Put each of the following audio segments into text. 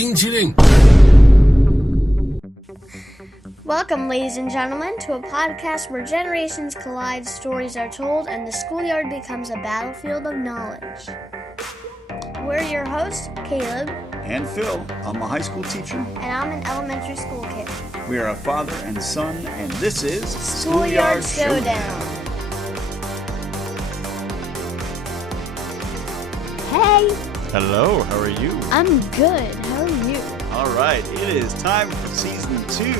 冰淇淋。 Welcome, ladies and gentlemen, to a podcast where generations collide, stories are told, and the schoolyard becomes a battlefield of knowledge. We're your hosts, Caleb. And Phil. I'm a high school teacher. And I'm an elementary school kid. We are a father and son, and this is Schoolyard Showdown. Hey! Hello, how are you? I'm good. How are you? All right, it is time for season 2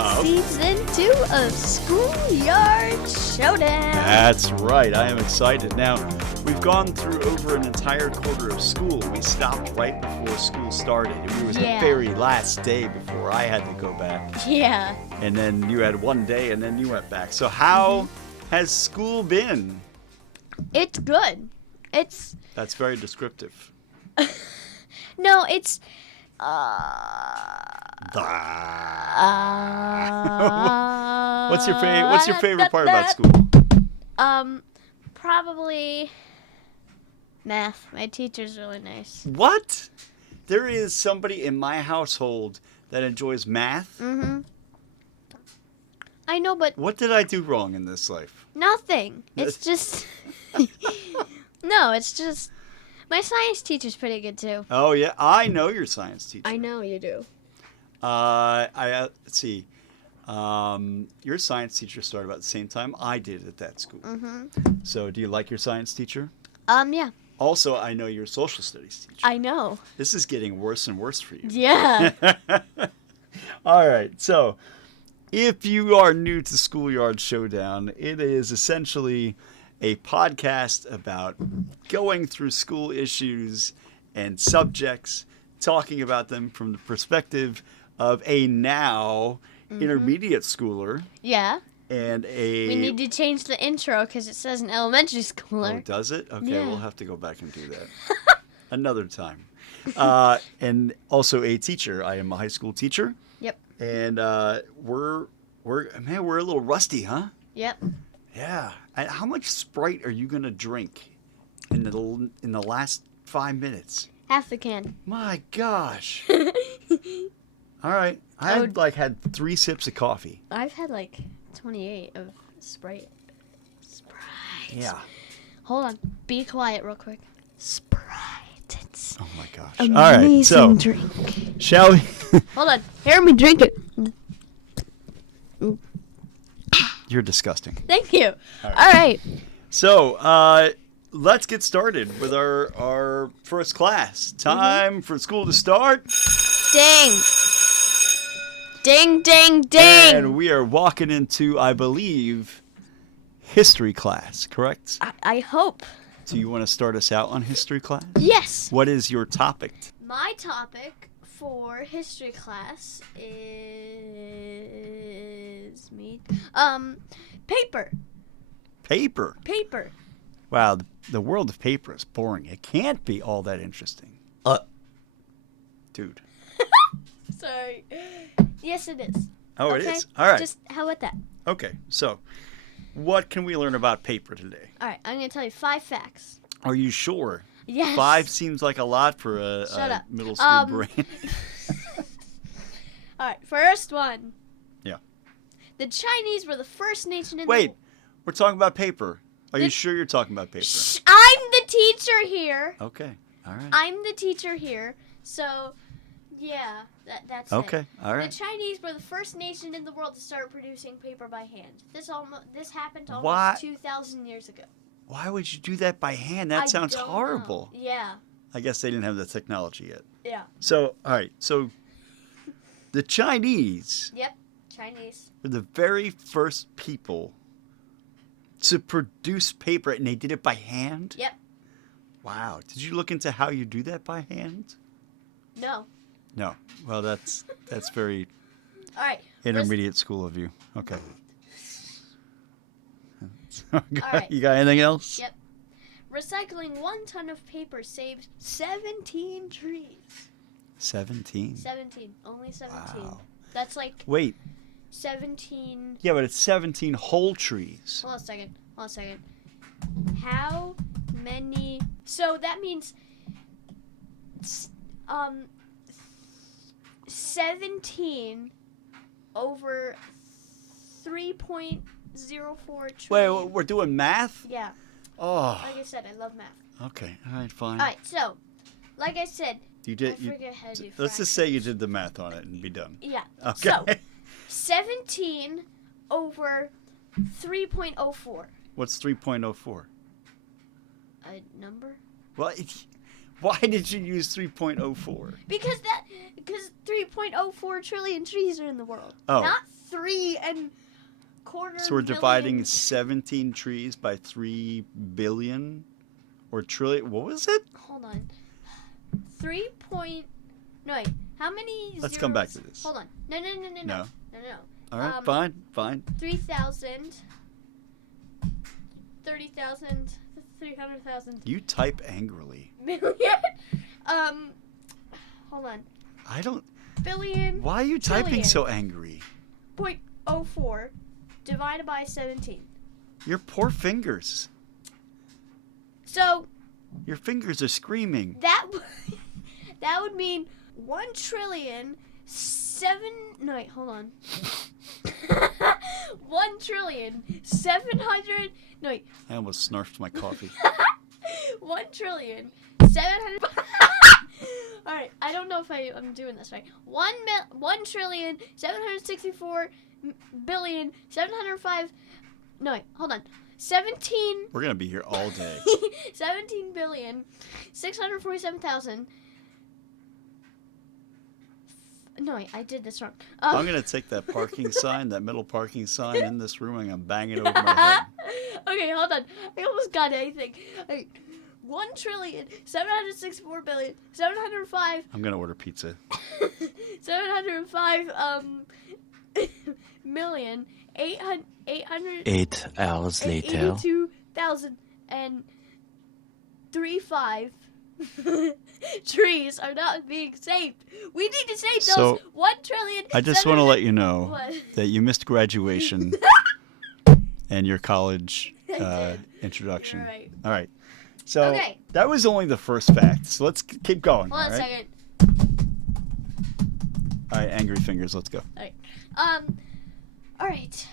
of... Season 2 of Schoolyard Showdown. That's right, I am excited. Now, we've gone through over an entire quarter of school. We stopped right before school started. It was the very last day before I had to go back. Yeah. And then you had one day, and then you went back. So how has school been? It's good. That's very descriptive. No, it's... What's your favorite part about school? Probably math. My teacher's really nice. What? There is somebody in my household that enjoys math? Mm-hmm. I know, but... What did I do wrong in this life? Nothing. It's just... No, it's just... My science teacher's pretty good, too. Oh, yeah. I know your science teacher. I know you do. Let's see. Your science teacher started about the same time I did at that school. Mm-hmm. So, do you like your science teacher? Yeah. Also, I know your social studies teacher. I know. This is getting worse and worse for you. Yeah. All right. So, if you are new to Schoolyard Showdown, it is essentially a podcast about going through school issues and subjects, talking about them from the perspective of a now intermediate schooler. Yeah. And a... We need to change the intro because it says an elementary schooler. Oh, does it? Okay, yeah. We'll have to go back and do that another time. And also a teacher. I am a high school teacher. Yep. And we're a little rusty, huh? Yep. Yeah. And how much Sprite are you gonna drink in the last 5 minutes? Half the can. My gosh. All right. I've had 3 sips of coffee. I've had like 28 of Sprite. Yeah. Hold on. Be quiet real quick. Sprite. It's Oh my gosh. amazing All right. So, drink. shall we? Hold on. Hear me drink it. You're disgusting. Thank you. All All right. So, let's get started with our first class. Time for school to start. Ding. Ding, ding, ding. And we are walking into, I believe, history class, correct? I hope. Do you want to start us out on history class? Yes. What is your topic? My topic for history class is paper. Paper. Paper. Wow, the world of paper is boring. It can't be all that interesting. Dude. Sorry. Yes, it is. Oh, okay? it is? All right. Just how about that? Okay, so what can we learn about paper today? All right, I'm going to tell you 5 facts. Are you sure? Yes. 5 seems like a lot for a middle school brain. All right, first one. Yeah. The Chinese were the first nation in Wait, the... we're talking about paper. Are you sure you're talking about paper? Shh, I'm the teacher here. Okay, all right. I'm the teacher here, so... Yeah, that's it. Okay, all right. The Chinese were the first nation in the world to start producing paper by hand. This happened almost 2,000 years ago. Why would you do that by hand? That sounds horrible. Know. Yeah. I guess they didn't have the technology yet. Yeah. So, all right. So, the Chinese Yep, Chinese. were the very first people to produce paper, and they did it by hand? Yep. Wow. Did you look into how you do that by hand? No. No. Well, that's very All right. intermediate school of you. Okay. right. You got anything else? Yep. Recycling 1 ton of paper saved 17 trees. 17? 17. Only 17. Wow. That's like Wait. 17. Yeah, but it's 17 whole trees. Hold on a second. How many? So that means 17 over 3.04 Wait, trillion. we're doing math? Yeah. Oh. Like I said, I love math. Okay. All right. Fine. All right. So, like I said, You did. I forget how to do Let's just say you did the math on it and be done. Yeah. Okay. So, 17 over 3.04. What's 3.04? A number? Well, why did you use 3.04? Because 3.04 trillion trees are in the world. Oh. Not 3 and quarter. So we're dividing billion. 17 trees by 3 billion or trillion. What was it? Hold on. 3 point. No, wait. How many Let's zeros? come back to this. Hold on. No. No. No. All right. Fine. 3,000. 30,000. 300,000. You type angrily. Million. Hold on. I don't. Billion. Why are you typing Trillion. so angry? 0.04 divided by 17. Your poor fingers. So Your fingers are screaming. that would mean 1 trillion 7. No, wait, hold on. 1 trillion 700. No, wait. I almost snarfed my coffee. 1 trillion 700. All right, I don't know if I'm doing this right. 1 trillion 764 billion 705. No, wait, hold on. 17. We're gonna be here all day. 17 billion 647,000. No, wait, I did this wrong. I'm gonna take that parking sign, that middle parking sign in this room, and I'm banging it over my head. Okay, hold on. I almost got anything. Okay. 1 trillion 764 billion 705. I'm gonna order pizza. 705 million 800 8 hours later. 82,035 trees are not being saved. We need to save those So, 1 trillion. I just want to let you know What? that you missed graduation and your college I did. introduction. You're right. All right. So Okay. that was only the first fact. So let's keep going. Hold on all a right? second. All right, angry fingers. Let's go. All right.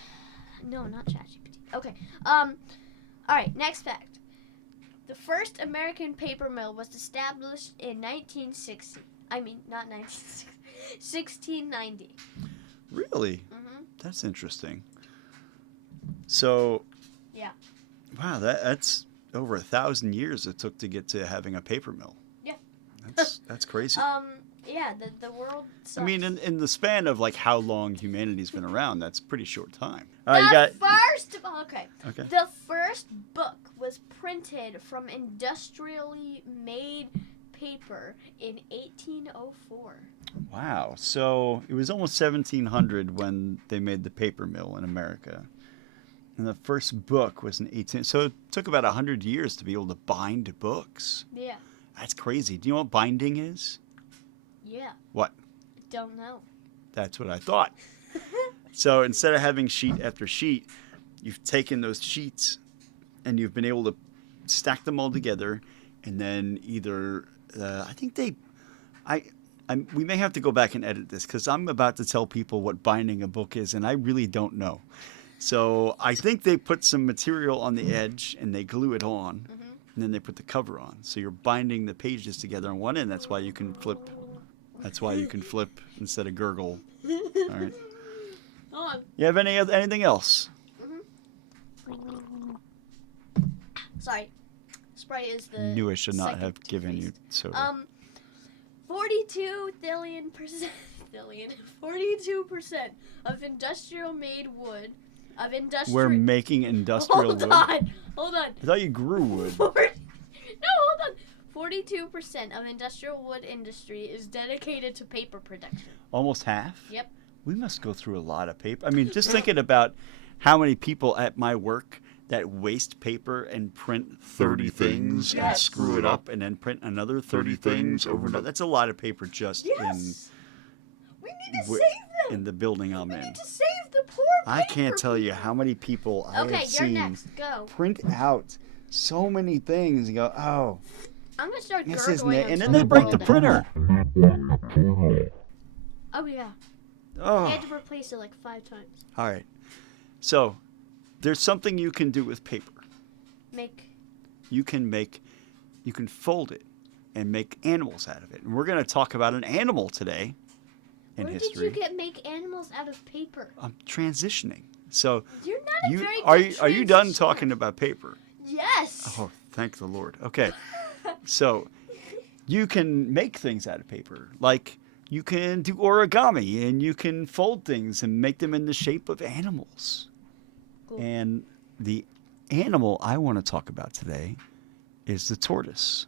No, not ChatGPT. Okay. All right. Next fact. The first American paper mill was established in 1960. I mean, not 1960. 1690. Really? Mhm. That's interesting. So. Yeah. Wow, that's over 1,000 years it took to get to having a paper mill. Yeah. That's crazy. Yeah. The world. Sucks. I mean, in the span of like how long humanity's been around, that's a pretty short time. All The right, you got. first. Okay. Okay. The first book was printed from industrially made paper in 1804. Wow. So it was almost 1700 when they made the paper mill in America. And the first book was in 18. So it took about 100 years to be able to bind books. Yeah. That's crazy. Do you know what binding is? Yeah. What? Don't know. That's what I thought. So instead of having sheet after sheet, you've taken those sheets and you've been able to stack them all together, and then either we may have to go back and edit this because I'm about to tell people what binding a book is, and I really don't know. So I think they put some material on the edge and they glue it on, and then they put the cover on. So you're binding the pages together on one end. That's why you can flip. That's why you can flip instead of gurgle. All right. Hold on. You have anything else? Sorry. Sprite is the. Knew I should not second have given you toothpaste. soda. 42% 42% of industrial made wood We're making industrial Hold wood. on. I thought you grew wood. No, hold on. 42% of industrial wood industry is dedicated to paper production. Almost half? Yep. We must go through a lot of paper. I mean, just thinking about how many people at my work that waste paper and print 30 things and Yes. screw it up and then print another 30 things over and over. That's a lot of paper just Yes. We need to Wi- save them. in the building I'm We in. need to save the poor I paper can't tell you people. how many people I Okay, have you're seen next. Go. print out so many things and go, oh, I'm gonna start That's his gurgling. name. And then until they break the world printer. Oh yeah. Oh. I had to replace it like 5 times. All right. So, there's something you can do with paper. You can fold it and make animals out of it. And we're going to talk about an animal today in history. Where did you make animals out of paper? I'm transitioning. So, You're not a very good are you done transitioner. talking about paper? Yes. Oh, thank the Lord. Okay. So, you can make things out of paper. Like, you can do origami and you can fold things and make them in the shape of animals. Cool. And the animal I want to talk about today is the tortoise.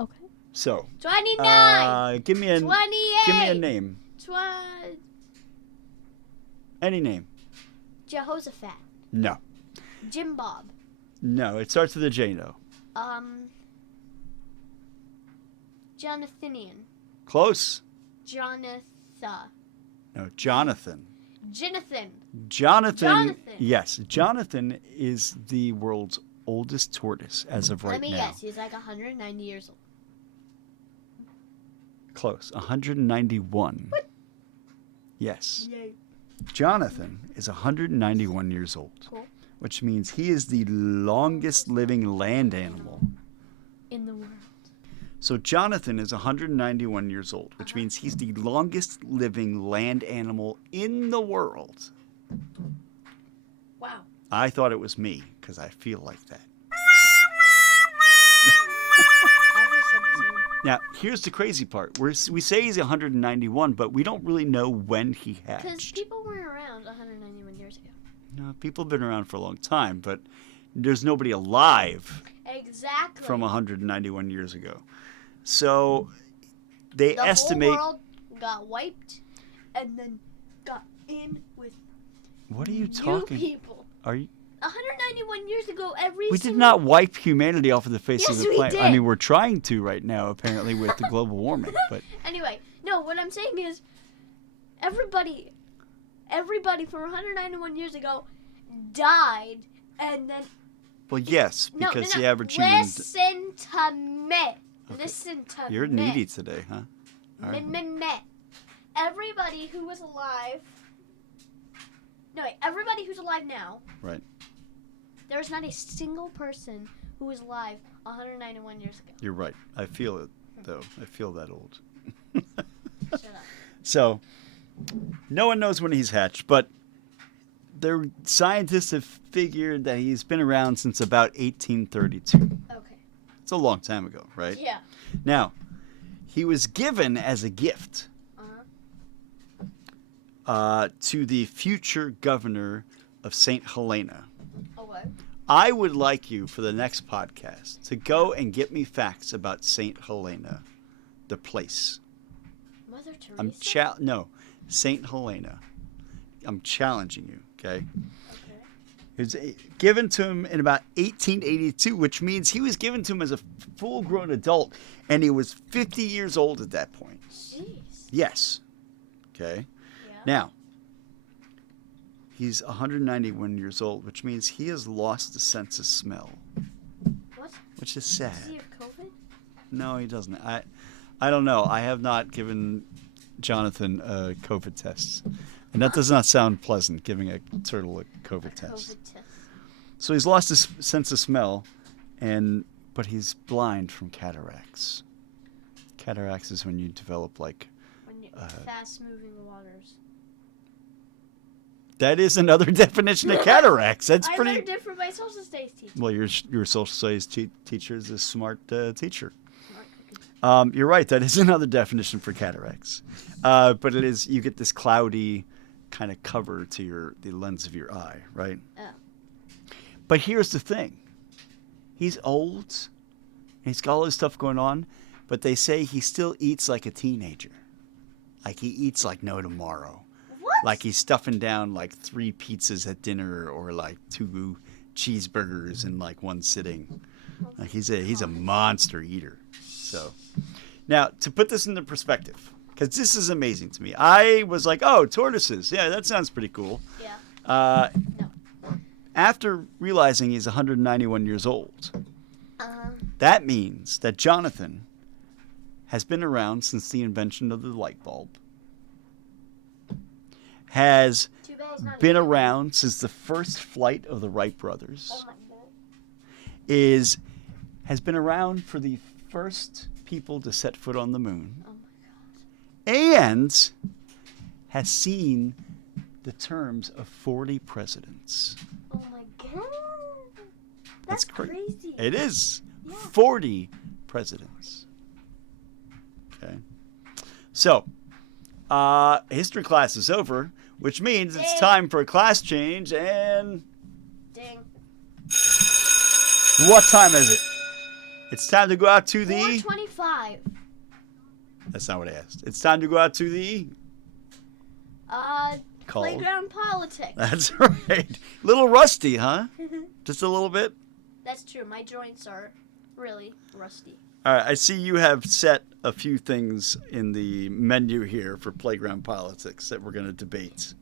Okay. So, 29. give me a 28. give me a name. Any name. Jehoshaphat. No. Jim Bob. No, it starts with a J, no. Jonathanian. Close. Jonathan. No, Jonathan. Jonathan. Yes, Jonathan is the world's oldest tortoise as of right Let me now. guess. He's like 190 years old. Close. 191. What? Yes. Yay. Jonathan is 191 years old. Cool. Which means he is the longest living land animal. In the world. So Jonathan is 191 years old, which means he's the longest living land animal in the world. Wow. I thought it was me, because I feel like that. Now, here's the crazy part. We say he's 191, but we don't really know when he hatched. Because people weren't around 191 years ago. No, people have been around for a long time, but there's nobody alive Exactly. from 191 years ago. So they the estimate. whole world got wiped and then got in with What are you new talking? people. Are you? 191 years ago, We did not wipe humanity off of the face of Yes, the we planet. I did. mean, we're trying to right now, apparently, with the global warming. But Anyway, no, what I'm saying is everybody from 191 years ago died and then... well, yes, No, because no, the average human. Listen to me. Okay. Listen to You're me. needy today, huh? All right. Me. Everybody who was alive... No, wait, everybody who's alive now... Right. There's not a single person who was alive 191 years ago. You're right. I feel it, though. I feel that old. Shut up. So, no one knows when he's hatched, but scientists have figured that he's been around since about 1832. Okay. It's a long time ago, right? Yeah. Now, he was given as a gift to the future governor of St. Helena. Okay. I would like you, for the next podcast, to go and get me facts about St. Helena, the place. Mother Teresa? No, St. Helena. I'm challenging you, okay? Okay. It was given to him in about 1882, which means he was given to him as a full-grown adult, and he was 50 years old at that point. Jeez. Yes. Okay? Yeah. Now, he's 191 years old, which means he has lost the sense of smell, What? which is sad. Does he have COVID? No, he doesn't. I don't know. I have not given Jonathan a COVID test. And that does not sound pleasant, giving a turtle a COVID test. COVID test. So he's lost his sense of smell, but he's blind from cataracts. Cataracts is when you develop When you fast-moving waters. That is another definition of cataracts. That's I pretty. learned it from my social studies teacher. Well, your social studies teacher is a smart teacher. Smart cookie. You're right. That is another definition for cataracts. But it is, you get this cloudy kind of cover to the lens of your eye, right? Oh. But here's the thing. He's old. And he's got all this stuff going on. But they say he still eats like a teenager. Like he eats like no tomorrow. What? Like he's stuffing down like 3 pizzas at dinner or like 2 cheeseburgers in like one sitting. Like he's a monster eater. So now to put this into perspective, because this is amazing to me. I was like, oh, tortoises. Yeah, that sounds pretty cool. Yeah. No. After realizing he's 191 years old, That means that Jonathan has been around since the invention of the light bulb. Has been around since the first flight of the Wright brothers. Oh my God. Has been around for the first people to set foot on the moon. Oh my God. And has seen the terms of 40 presidents. Oh my God. That's crazy. It is. Yeah. 40 presidents. Okay. So, history class is over, which means it's time for a class change, and... Ding. What time is it? It's time to go out to the... 4:25. That's not what I asked. It's time to go out to the... Playground politics. That's right. Little rusty, huh? Just a little bit? That's true. My joints are really rusty. All right. I see you have set a few things in the menu here for playground politics that we're going to debate.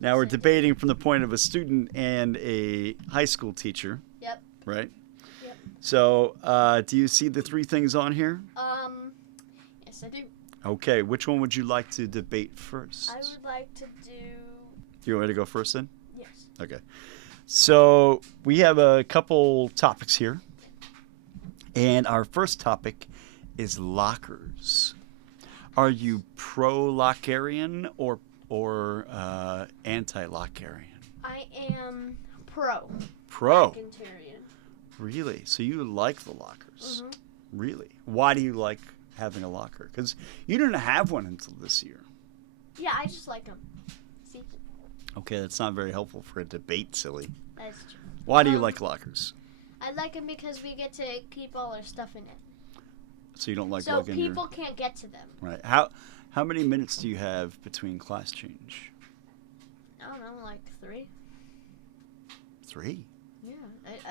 Now we're debating from the point of a student and a high school teacher. Yep. Right? Yep. So, do you see the three things on here? Yes, I do. Okay. Which one would you like to debate first? I would like to do... You want me to go first then? Yes. Okay. So we have a couple topics here. And our first topic is lockers. Are you pro-lockarian or anti-lockarian? I am pro. Pro. Lockarian. Really? So you like the lockers? Mm-hmm. Really? Why do you like having a locker? Because you didn't have one until this year. Yeah, I just like them. See? Okay, that's not very helpful for a debate, silly. That's true. Why do you like lockers? I like them because we get to keep all our stuff in it. So you don't like so lugging people can't get to them. Right. How many minutes do you have between class change? I don't know, like 3. 3? Yeah.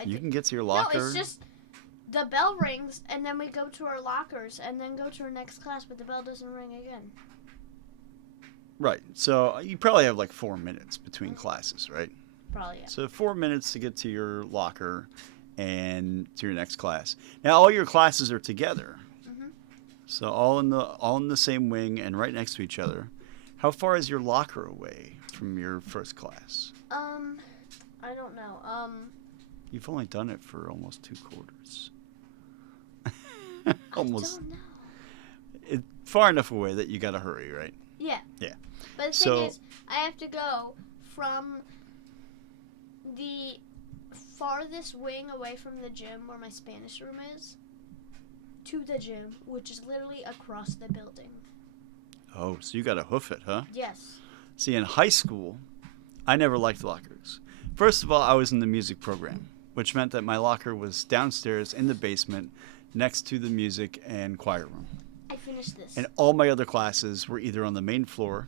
You can get to your locker. No, it's just the bell rings and then we go to our lockers and then go to our next class, but the bell doesn't ring again. Right. So you probably have like 4 minutes between classes, right? Probably, yeah. So 4 minutes to get to your locker and to your next class. Now all your classes are together. Mm-hmm. So all in the same wing and right next to each other. How far is your locker away from your first class? I don't know. You've only done it for almost 2 quarters. Almost. I don't know. Far enough away that you got to hurry, right? Yeah. Yeah. But the thing is, I have to go from the farthest wing away from the gym where my Spanish room is to the gym, which is literally across the building. Oh, so you got to hoof it, huh? Yes. See, in high school, I never liked lockers. First of all, I was in the music program, which meant that my locker was downstairs in the basement next to the music and choir room. I finished this. And all my other classes were either on the main floor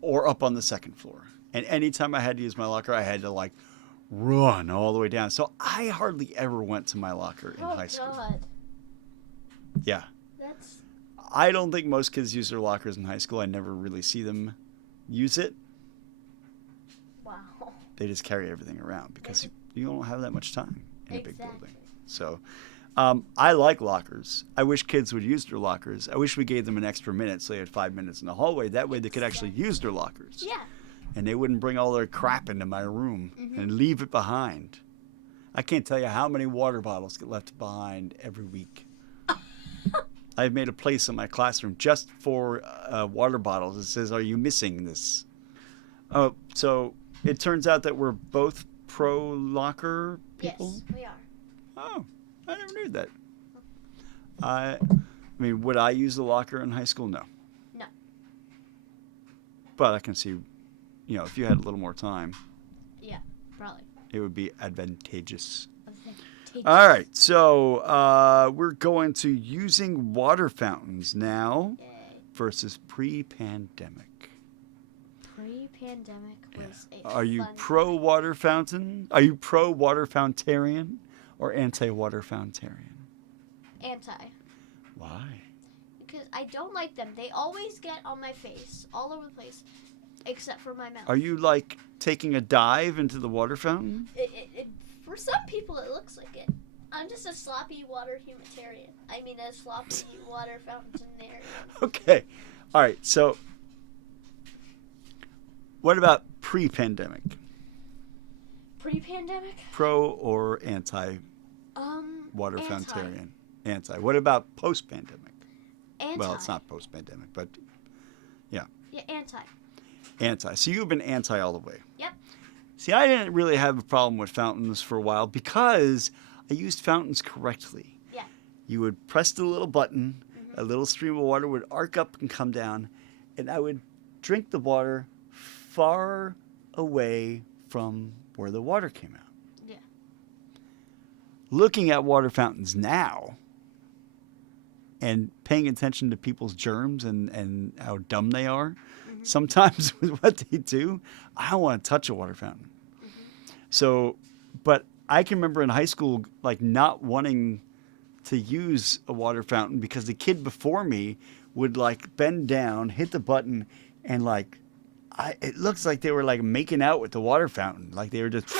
or up on the second floor. And anytime I had to use my locker, I had to like run all the way down. So I hardly ever went to my locker in high school. Oh, God. Yeah. That's... I don't think most kids use their lockers in high school. I never really see them use it. Wow. They just carry everything around because you don't have that much time in a big building. So I like lockers. I wish kids would use their lockers. I wish we gave them an extra minute so they had 5 minutes in the hallway. That way they could actually use their lockers. Yeah. And they wouldn't bring all their crap into my room and leave it behind. I can't tell you how many water bottles get left behind every week. I've made a place in my classroom just for water bottles. It says, "Are you missing this?" Oh, so it turns out that we're both pro-locker people? Yes, we are. Oh, I never knew that. I mean, would I use the locker in high school? No. No. But I can see, if you had a little more time. Yeah, probably. It would be advantageous. All right, so we're going to using water fountains now versus pre-pandemic. Pre-pandemic was a Are you fun pro-water fountain? Are you pro-water fountarian or anti-water fountarian? Anti. Why? Because I don't like them. They always get on my face, all over the place, except for my mouth. Are you like taking a dive into the water fountain? For some people, it looks like it. I'm just a sloppy water humanitarian. I mean, a sloppy water fountainarian. Okay. All right. So, what about pre-pandemic? Pre-pandemic? Pro or anti water Anti. fountainarian? Anti. What about post-pandemic? Anti. Well, it's not post-pandemic, but yeah. Yeah, anti. Anti. So you've been anti all the way. Yep. See, I didn't really have a problem with fountains for a while because I used fountains correctly. Yeah. You would press the little button, a little stream of water would arc up and come down, and I would drink the water far away from where the water came out. Yeah. Looking at water fountains now and paying attention to people's germs and how dumb they are, sometimes with what they do, I don't want to touch a water fountain. So, but I can remember in high school, like not wanting to use a water fountain because the kid before me would like bend down, hit the button, and like, it looks like they were like making out with the water fountain. Like they were just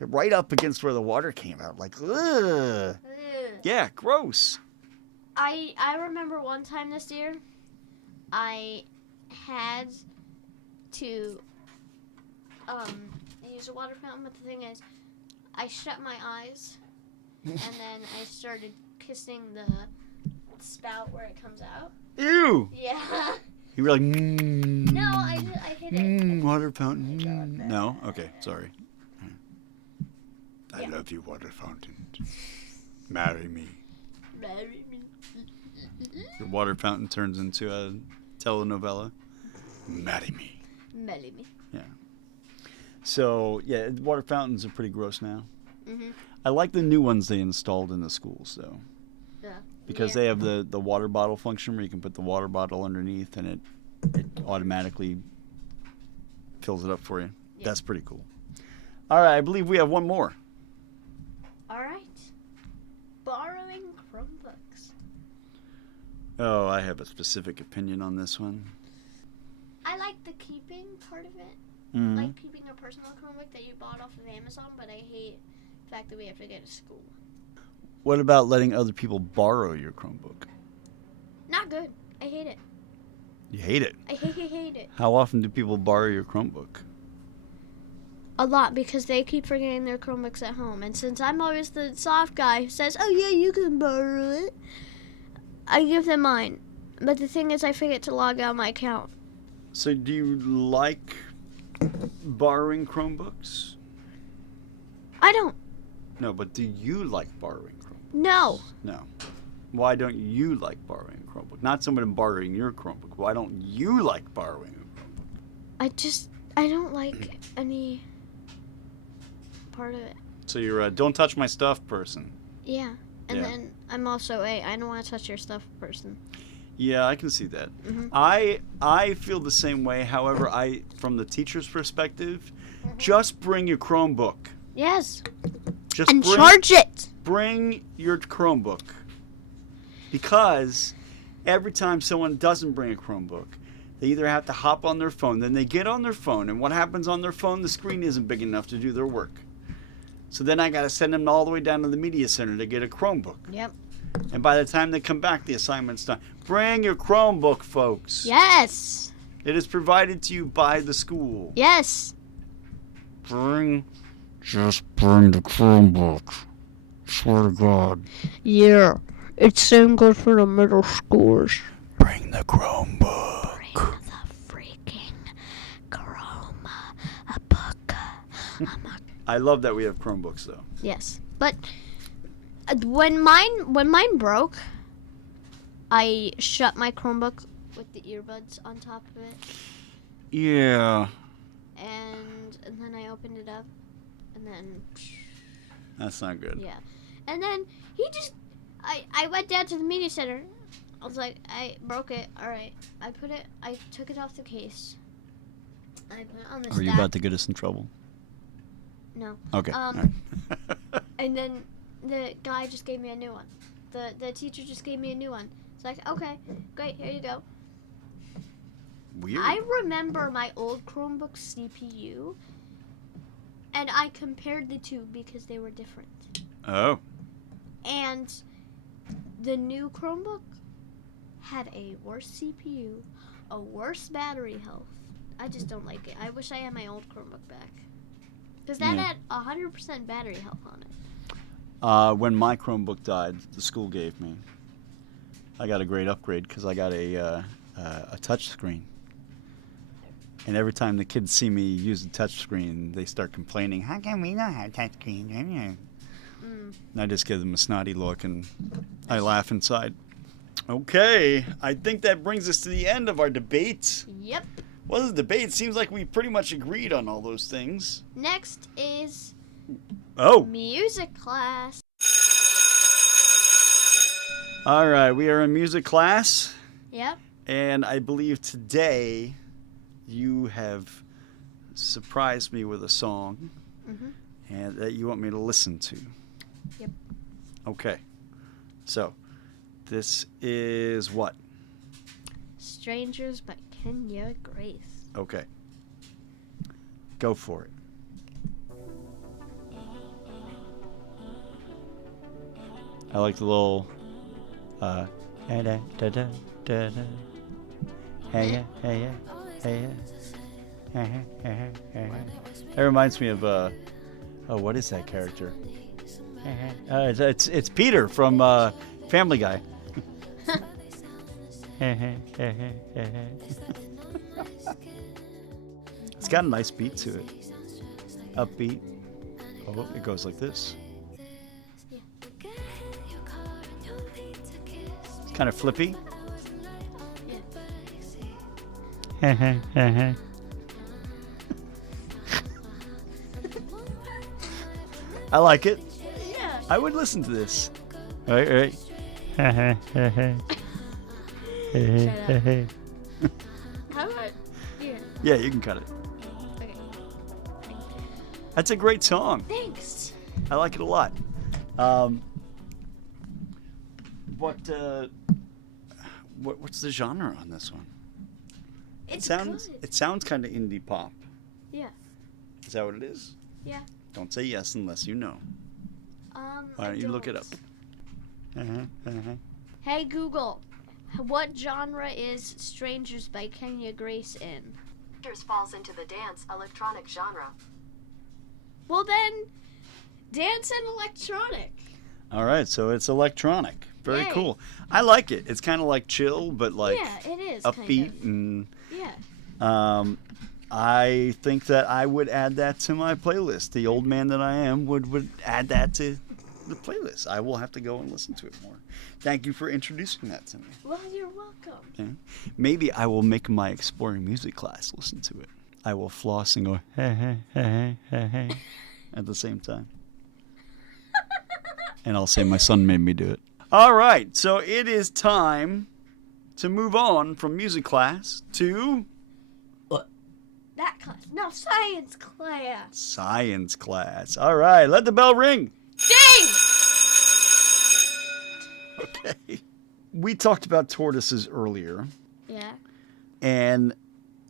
right up against where the water came out. Like, ugh. Yeah, gross. I remember one time this year, I had to use a water fountain, but the thing is, I shut my eyes, and then I started kissing the spout where it comes out. Ew. Yeah. You were like, No, I hit it. Water fountain. No? Okay, sorry. I Yeah. love you, water fountain. Marry me. Marry me. Your water fountain turns into a telenovela. Marry me. Marry me. Yeah. So, yeah, water fountains are pretty gross now. I like the new ones they installed in the schools, though. Yeah. Because they have the water bottle function where you can put the water bottle underneath and it automatically fills it up for you. Yeah. That's pretty cool. All right, I believe we have one more. All right. Borrowing Chromebooks. Oh, I have a specific opinion on this one. I like the keeping part of it. Mm-hmm. Like keeping a personal Chromebook that you bought off of Amazon, but I hate the fact that we have to go to school. What about letting other people borrow your Chromebook? Not good. I hate it. You hate it. I hate it. How often do people borrow your Chromebook? A lot, because they keep forgetting their Chromebooks at home. And since I'm always the soft guy who says, oh yeah, you can borrow it, I give them mine. But the thing is, I forget to log out my account. So do you like borrowing Chromebooks? I don't. No, but do you like borrowing Chromebooks? No. No. Why don't you like borrowing a Chromebook? Not someone borrowing your Chromebook. Why don't you like borrowing a Chromebook? I don't like any part of it. So you're a don't touch my stuff person. Yeah. And Yeah. then I'm also I don't want to touch your stuff person. Yeah, I can see that. Mhm. I feel the same way. However, from the teacher's perspective, just bring your Chromebook. Yes. Just And charge it. Bring your Chromebook. Because every time someone doesn't bring a Chromebook, they either have to hop on their phone, then they get on their phone, and what happens on their phone? The screen isn't big enough to do their work. So then I got to send them all the way down to the media center to get a Chromebook. Yep. And by the time they come back, the assignment's done. Bring your Chromebook, folks. Yes. It is provided to you by the school. Yes. Just bring the Chromebook. Swear to God. Yeah. It's same good for the middle schoolers. Bring the Chromebook. Bring the freaking Chromebook. I love that we have Chromebooks, though. Yes. But when mine broke, I shut my Chromebook with the earbuds on top of it. Yeah. And then I opened it up, and then That's not good. yeah, and then I went down to the media center. I was like, I broke it. All right, I took it off the case. I put it on the Are you stack. about to get us in trouble? No. Okay. Um, all right. And then the guy just gave me a new one. The teacher just gave me a new one. It's like, okay, great, here you go. Weird. I remember my old Chromebook CPU, and I compared the two because they were different. Oh. And the new Chromebook had a worse CPU, a worse battery health. I just don't like it. I wish I had my old Chromebook back. Because that had 100% battery health on it. When my Chromebook died, the school gave me, I got a great upgrade because I got a touch screen. And every time the kids see me use the touch screen, they start complaining, how come we don't have touch screen? And I just give them a snotty look and I laugh inside. Okay, I think that brings us to the end of our debate. Yep. Well, the debate seems like we pretty much agreed on all those things. Next is music class. All right, we are in music class. Yep. And I believe today you have surprised me with a song and that you want me to listen to. Yep. Okay. So, this is what? Strangers by Kenya Grace. Okay. Go for it. I like the little da da da da da da. Hey yeah, hey yeah, hey yeah. That reminds me of what is that character? It's Peter from Family Guy. It's got a nice beat to it. Upbeat. Oh, it goes like this. It's kind of flippy. I like it. Yeah. I would listen to this. All right. How about you? Yeah, you can cut it. Okay. That's a great song. Thanks. I like it a lot. What's the genre on this one? It's sounds good. It sounds kind of indie pop. Yeah. Is that what it is? Yeah. Don't say yes unless you know. All right, you look it up. Hey Google, what genre is Strangers by Kenya Grace in? Strangers falls into the dance electronic genre. Well then, dance and electronic. All right, so it's electronic. Very Yay. cool. I like it. It's kind of like chill, but like Yeah, it is. upbeat kind of. and. Yeah. I think that I would add that to my playlist. The old man that I am would add that to the playlist. I will have to go and listen to it more. Thank you for introducing that to me. Well, you're welcome. Okay. Maybe I will make my exploring music class listen to it. I will floss and go hey at the same time. And I'll say my son made me do it. All right, so it is time to move on from music class to That class. No, science class. science class. All right, let the bell ring. Ding! Okay. We talked about tortoises earlier, Yeah. and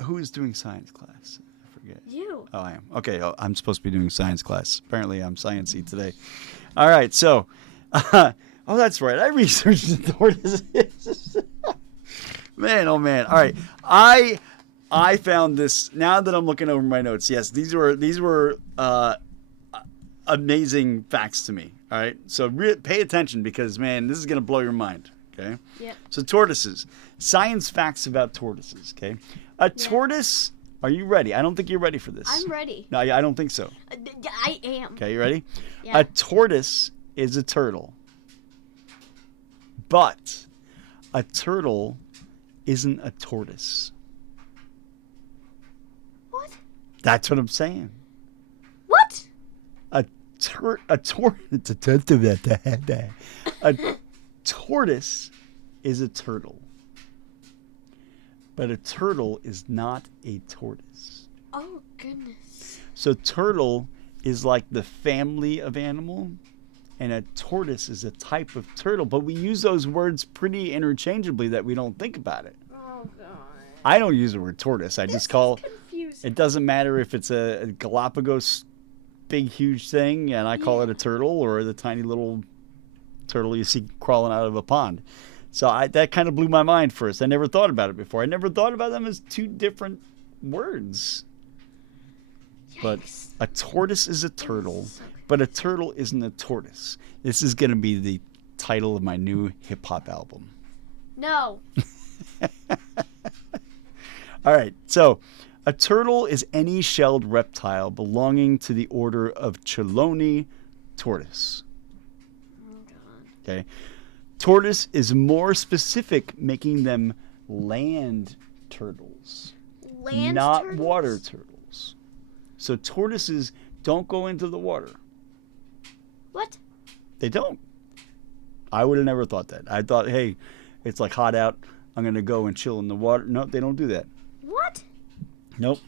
who's doing science class? I forget. You. Oh, I am. Okay, I'm supposed to be doing science class. Apparently, I'm sciencey today. All right, so, oh, that's right. I researched the tortoises. Man, oh man. All right, I found this now that I'm looking over my notes. Yes, these were amazing facts to me. All right, so pay attention because man, this is gonna blow your mind. Okay. Yep. So tortoises, science facts about tortoises. Okay, a tortoise. Are you ready? I don't think you're ready for this. I'm ready. No, I don't think so. I am. Okay, you ready? Yeah. A tortoise is a turtle, but a turtle isn't a tortoise. What? That's what I'm saying. What? A tortoise is a turtle, but a turtle is not a tortoise. Oh goodness. So turtle is like the family of animal, and a tortoise is a type of turtle. But we use those words pretty interchangeably that we don't think about it. Oh god. I don't use the word tortoise. I just call Confusing. it. Doesn't matter if it's a Galapagos big huge thing and I call it a turtle, or the tiny little turtle you see crawling out of a pond. So that kind of blew my mind first. I never thought about it before. I never thought about them as two different words. But a tortoise is a turtle, but a turtle isn't a tortoise. This is going to be the title of my new hip-hop album. No. All right, so a turtle is any shelled reptile belonging to the order of Chelone tortoise. Oh, God. Okay. Tortoise is more specific, making them land turtles, Land not turtles? water turtles. So tortoises don't go into the water. What? They don't. I would have never thought that. I thought, hey, it's like hot out. I'm going to go and chill in the water. No, they don't do that. What? Nope.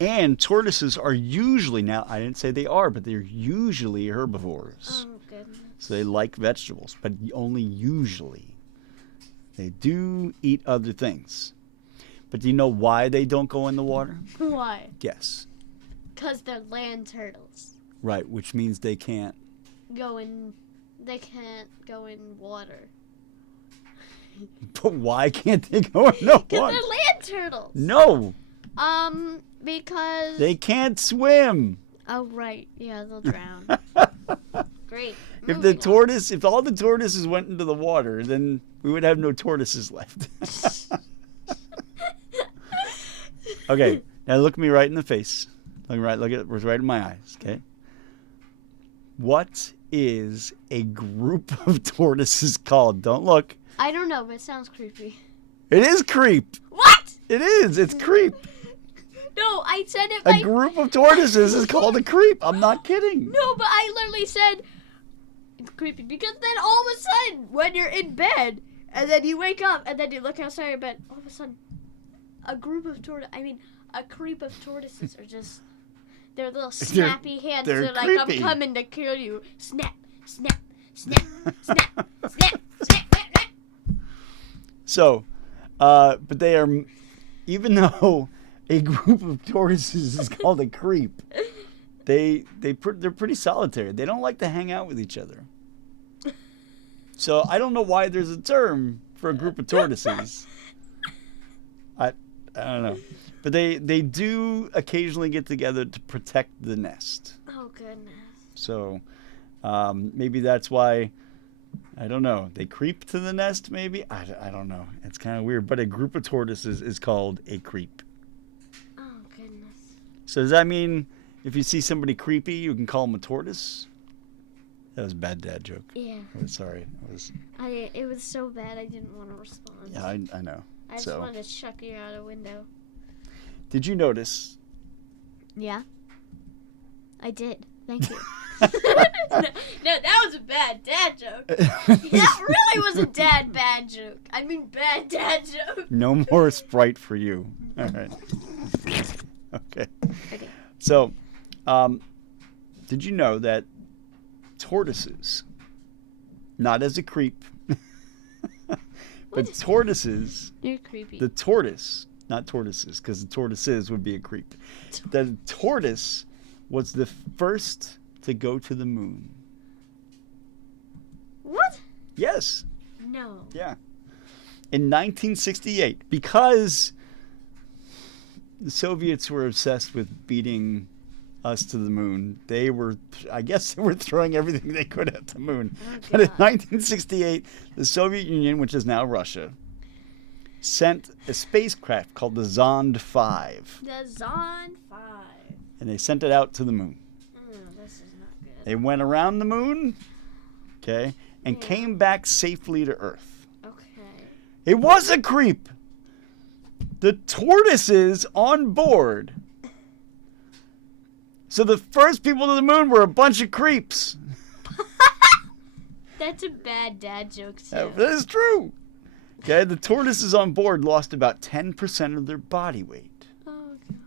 And tortoises are usually, now I didn't say they are, but they're usually herbivores. Oh, goodness. So they like vegetables, but only usually. They do eat other things. But do you know why they don't go in the water? Why? Guess. Because they're land turtles. Right, which means they can't. They can't go in water. But why can't they go in the Because water? they're land turtles. No, Because... they can't swim. Oh, right. Yeah, they'll drown. Great. If Moving if all the tortoises went into the water, then we would have no tortoises left. Okay, now look me right in the face. Look right in my eyes, okay? What is a group of tortoises called? Don't look. I don't know, but it sounds creepy. It is creep. What? It is. It's creep. No, I said it A by... group of tortoises is called a creep. I'm not kidding. No, but I literally said it's creepy because then all of a sudden when you're in bed and then you wake up and then you look outside your bed, all of a sudden a creep of tortoises are just their little snappy hands. they're They're like, I'm creepy. coming to kill you. Snap, snap, snap, snap, snap, snap, snap. So, but they are, even though a group of tortoises is called a creep, they're pretty solitary. They don't like to hang out with each other. So I don't know why there's a term for a group of tortoises. I don't know, but they do occasionally get together to protect the nest. Oh goodness. So maybe that's why. I don't know. They creep to the nest, maybe? I don't know. It's kind of weird. But a group of tortoises is called a creep. Oh, goodness. So does that mean if you see somebody creepy, you can call them a tortoise? That was a bad dad joke. Yeah. Sorry. It was so bad I didn't want to respond. Yeah, I know. I just wanted to chuck you out a window. Did you notice? Yeah. I did. Thank you. No, that was a bad dad joke. That really was a bad joke. I mean, bad dad joke. No more Sprite for you. All right. Okay. Okay. So, did you know that tortoises, not as a creep, but tortoises, You're creepy. the tortoise, not tortoises, because the tortoises would be a creep. The tortoise was the first to go to the moon. What? Yes. No. Yeah. In 1968, because the Soviets were obsessed with beating us to the moon, they were throwing everything they could at the moon. Oh, But in God. 1968, the Soviet Union, which is now Russia, sent a spacecraft called the Zond 5. The Zon 5. And they sent it out to the moon. This is not good. They went around the moon, okay, and Yeah. came back safely to Earth. Okay. It was a creep. The tortoises on board. So the first people to the moon were a bunch of creeps. That's a bad dad joke, too. That is true. Okay, the tortoises on board lost about 10% of their body weight. Oh, God.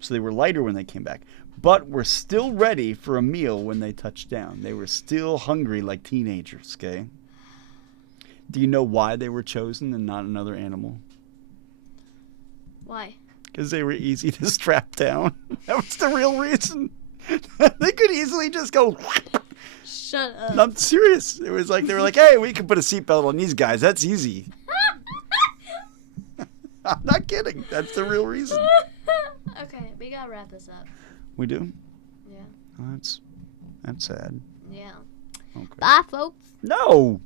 So they were lighter when they came back, but were still ready for a meal when they touched down. They were still hungry like teenagers, okay? Do you know why they were chosen and not another animal? Why? Because they were easy to strap down. That was the real reason. They could easily just go Shut up. I'm serious. It was like, they were like, hey, we can put a seatbelt on these guys. That's easy. I'm not kidding. That's the real reason. Okay, we gotta wrap this up. We do? Yeah. Oh, that's sad. Yeah. Okay. Bye, folks. No!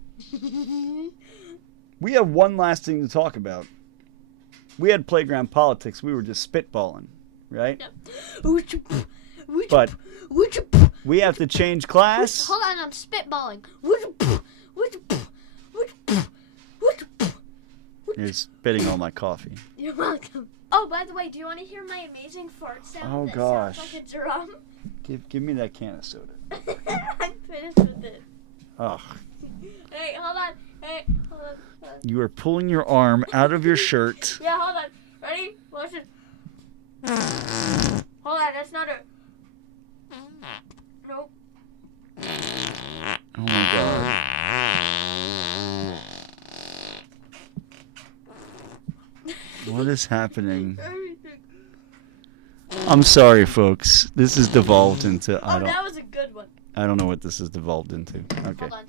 We have one last thing to talk about. We had playground politics. We were just spitballing, right? But we have to change class. Hold on, I'm spitballing. You're spitting all my coffee. You're welcome. Oh, by the way, do you want to hear my amazing fart sound? Oh, that gosh. sounds like a drum. Give me that can of soda. I'm finished with it. Ugh. Hey, hold on. Hey, hold on. Hold on. You are pulling your arm out of your shirt. Yeah, hold on. Ready? Listen. Hold on, that's not it. Nope. Oh my god. What is happening? I'm sorry, folks. This is devolved into Oh, that was a good one. I don't know what this is devolved into. Okay. Hold on.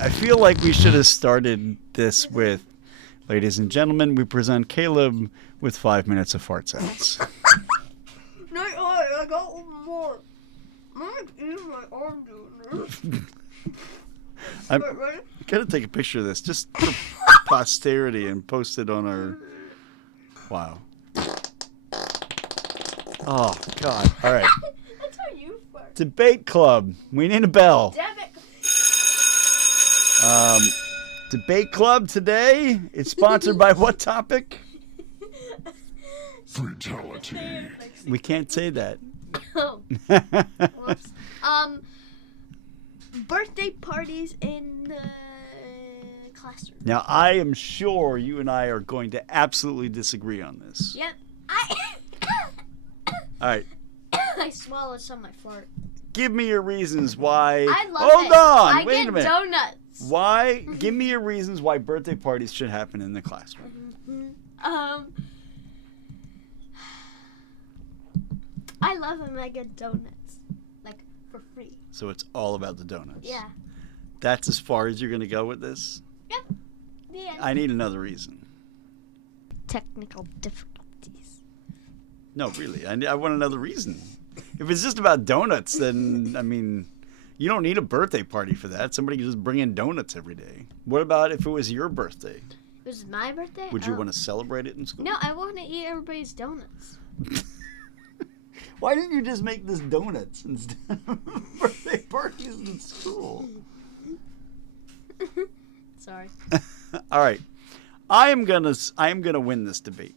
I feel like we should have started this with, ladies and gentlemen, we present Caleb with 5 minutes of fart sounds. No, I got one more. I'm gonna use my arm doing this. I'm Ready? gonna take a picture of this just for posterity and post it on our. Wow. Oh God! All right. That's how you fart. Debate club. We need a bell. Damn it. Debate club today is sponsored by what topic? Fatality. We can't say that. Oh. Whoops. Birthday parties in the classroom. Now, I am sure you and I are going to absolutely disagree on this. Yep. All right. I swallowed some of my fart. Give me your reasons why. I love Hold it. on. Wait a minute. Donuts. Why? Give me your reasons why birthday parties should happen in the classroom. I love them. I get donuts, like for free. So it's all about the donuts. Yeah. That's as far as you're going to go with this? Yep. The end. I need another reason. Technical difficulties. No, really. I want another reason. If it's just about donuts, then, I mean, you don't need a birthday party for that. Somebody can just bring in donuts every day. What about if it was your birthday? It was my birthday? Would you want to celebrate it in school? No, I want to eat everybody's donuts. Why didn't you just make this donuts instead of birthday parties in school? Sorry. All right. I am gonna win this debate.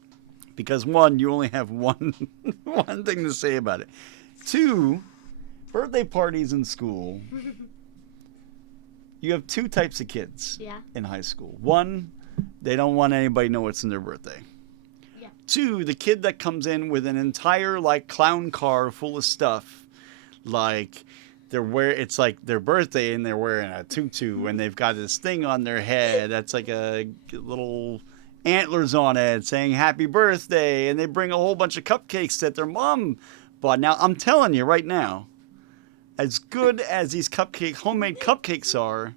Because one, you only have one thing to say about it. Two, birthday parties in school. You have two types of kids in high school. One, they don't want anybody to know what's in their birthday. Yeah. Two, the kid that comes in with an entire like clown car full of stuff, like it's like their birthday and they're wearing a tutu and they've got this thing on their head that's like a little antlers on it saying happy birthday, and they bring a whole bunch of cupcakes that their mom bought. Now, I'm telling you right now, as good as these homemade cupcakes are,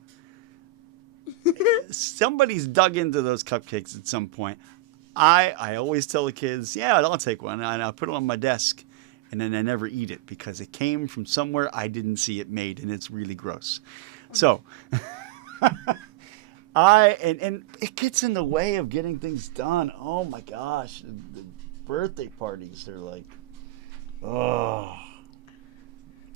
somebody's dug into those cupcakes at some point. I always tell the kids, yeah, I'll take one, and I'll put it on my desk, and then I never eat it because it came from somewhere I didn't see it made, and it's really gross. So... and it gets in the way of getting things done. Oh my gosh, the birthday parties, they're like, oh.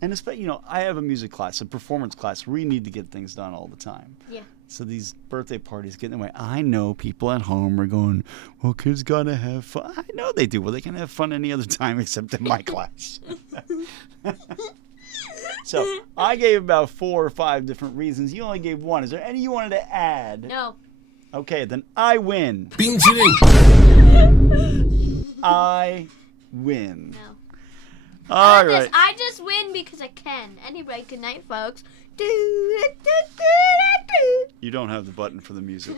And especially, I have a music class, a performance class. We need to get things done all the time. Yeah. So these birthday parties get in the way. I know people at home are going, well, kids gotta have fun. I know they do. Well, they can have fun any other time except in my class. So I gave about 4 or 5 different reasons. You only gave one. Is there any you wanted to add? No. Okay, then I win. I win. No. All right. I just win because I can. Anyway, good night, folks. You don't have the button for the music.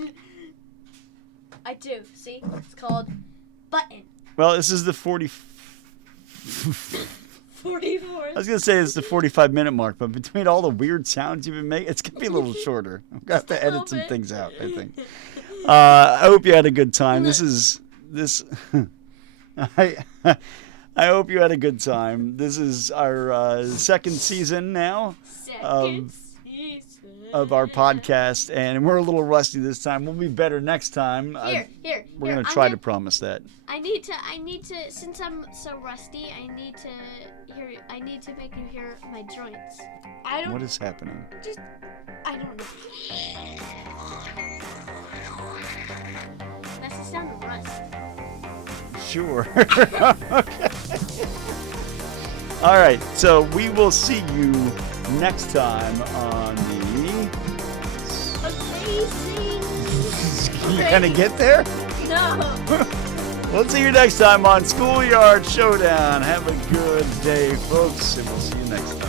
I do. See? It's called button. Well, this is the 44. I was going to say it's the 45-minute mark, but between all the weird sounds you've been making, it's going to be a little shorter. I'm going to have to edit some things out, I think. I hope you had a good time. I hope you had a good time. This is our second season now of our podcast, and we're a little rusty this time. We'll be better next time. We're going to try to promise that. I need to, since I'm so rusty, I need to make you hear my joints. What is happening? I don't know. That's the sound of rust. Sure. Okay. All right, so we will see you next time on the... Amazing. You gonna get there? No. We'll see you next time on Schoolyard Showdown. Have a good day, folks, and we'll see you next time.